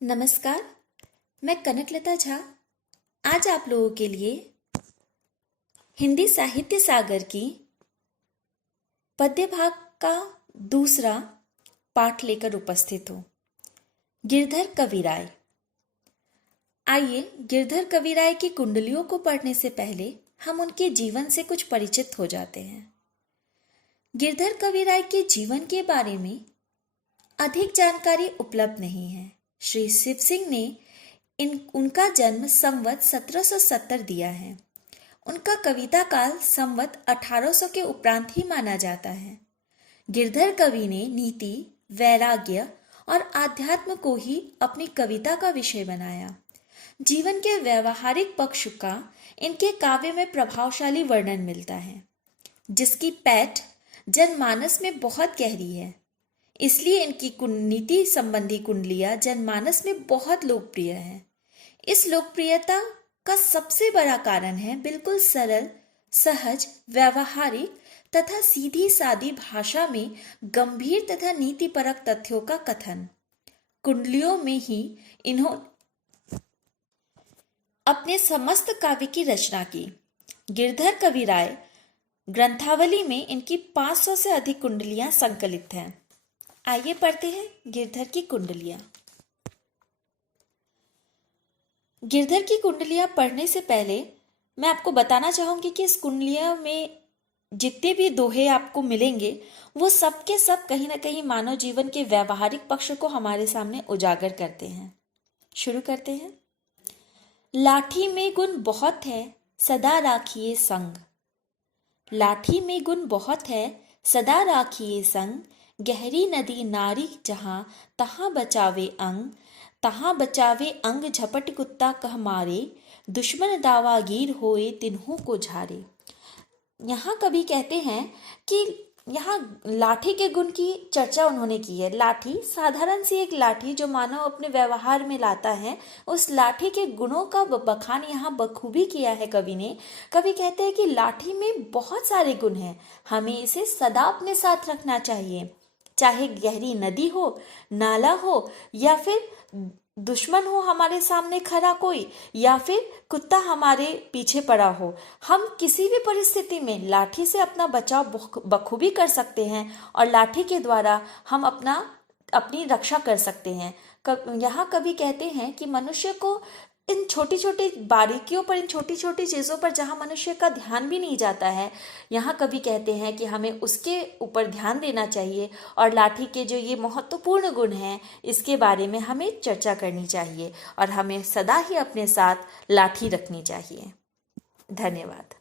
नमस्कार। मैं कनकलता झा आज आप लोगों के लिए हिंदी साहित्य सागर की पद्य भाग का दूसरा पाठ लेकर उपस्थित हूँ। गिरधर कविराय। आइए गिरधर कविराय की कुंडलियों को पढ़ने से पहले हम उनके जीवन से कुछ परिचित हो जाते हैं। गिरधर कविराय के जीवन के बारे में अधिक जानकारी उपलब्ध नहीं है। श्री शिव सिंह ने उनका जन्म संवत 1770 दिया है। उनका कविता काल संवत 1800 के उपरांत ही माना जाता है। गिरधर कवि ने नीति, वैराग्य और आध्यात्म को ही अपनी कविता का विषय बनाया। जीवन के व्यवहारिक पक्ष का इनके काव्य में प्रभावशाली वर्णन मिलता है, जिसकी पैठ जनमानस में बहुत गहरी है। इसलिए इनकी नीति संबंधी कुंडलियां जनमानस में बहुत लोकप्रिय है। इस लोकप्रियता का सबसे बड़ा कारण है बिल्कुल सरल, सहज, व्यवहारिक तथा सीधी सादी भाषा में गंभीर तथा नीतिपरक तथ्यों का कथन। कुंडलियों में ही इन्होंने अपने समस्त काव्य की रचना की। गिरधर कविराय ग्रंथावली में इनकी 500 से अधिक कुंडलियां संकलित हैं। आइए पढ़ते हैं गिरधर की कुंडलियां। गिरधर की कुंडलियां पढ़ने से पहले मैं आपको बताना चाहूंगी कि इस कुंडलियां में जितने भी दोहे आपको मिलेंगे वो सब के सब कहीं ना कहीं मानव जीवन के व्यवहारिक पक्ष को हमारे सामने उजागर करते हैं। शुरू करते हैं। लाठी में गुण बहुत है, सदा राखिए संग। लाठी में गुण बहुत है, सदा राखिए संग। गहरी नदी नारी जहां, तहां बचावे अंग। तहां बचावे अंग, झपट कुत्ता कह मारे। दुश्मन दावागीर होए, तिन्हों को झारे। यहाँ कवि कहते हैं कि यहाँ लाठी के गुण की चर्चा उन्होंने की है। लाठी साधारण सी एक लाठी जो मानव अपने व्यवहार में लाता है, उस लाठी के गुणों का बखान यहाँ बखूबी किया है कवि ने। कवि कहते हैं कि लाठी में बहुत सारे गुण हैं, हमें इसे सदा अपने साथ रखना चाहिए। चाहे गहरी नदी हो, नाला हो, या फिर दुश्मन हो हमारे सामने खड़ा कोई, या फिर कुत्ता हमारे पीछे पड़ा हो, हम किसी भी परिस्थिति में लाठी से अपना बचाव बखूबी कर सकते हैं और लाठी के द्वारा हम अपनी रक्षा कर सकते हैं। यहाँ कवि कहते हैं कि मनुष्य को इन छोटी छोटी बारीकियों पर, इन छोटी छोटी चीज़ों पर जहाँ मनुष्य का ध्यान भी नहीं जाता है, यहाँ कवि कहते हैं कि हमें उसके ऊपर ध्यान देना चाहिए और लाठी के जो ये महत्वपूर्ण गुण हैं इसके बारे में हमें चर्चा करनी चाहिए और हमें सदा ही अपने साथ लाठी रखनी चाहिए। धन्यवाद।